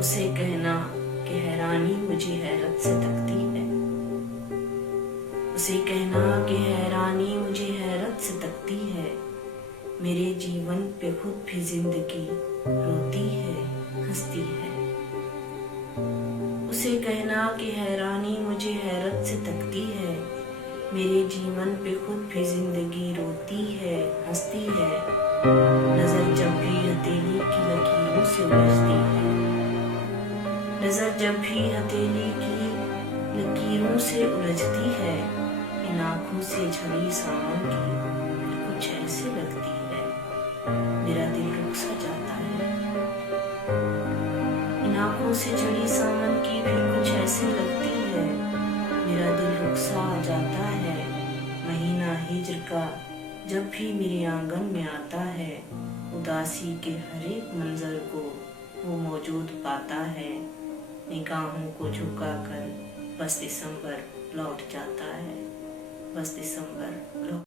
उसे कहना कि हैरानी मुझे हैरत से तकती है। उसे कहना कि हैरानी मुझे हैरत से तकती है। मेरे जीवन पे खुद भी जिंदगी रोती है, हंसती है। उसे कहना कि हैरानी मुझे हैरत से तकती है। मेरे जीवन पे खुद भी जिंदगी रोती है, हंसती है। नजर जब भी हथेली की लकीरों से उलझती है। नजर जब भी हथेली की लकीरों से उलझती है। इन आंखों से झड़ी सावन की कुछ ऐसे लगती है, मेरा दिल रुक सा जाता है। इन आंखों से झड़ी सावन की भी कुछ ऐसे लगती है, मेरा दिल रुक सा जाता है। महीना हिज्र का जब भी मेरे आंगन में आता है, उदासी के हर एक मंजर को वो मौजूद पाता है। निगाहों को झुकाकर बस दिसंबर लौट जाता है, बस दिसंबर लौट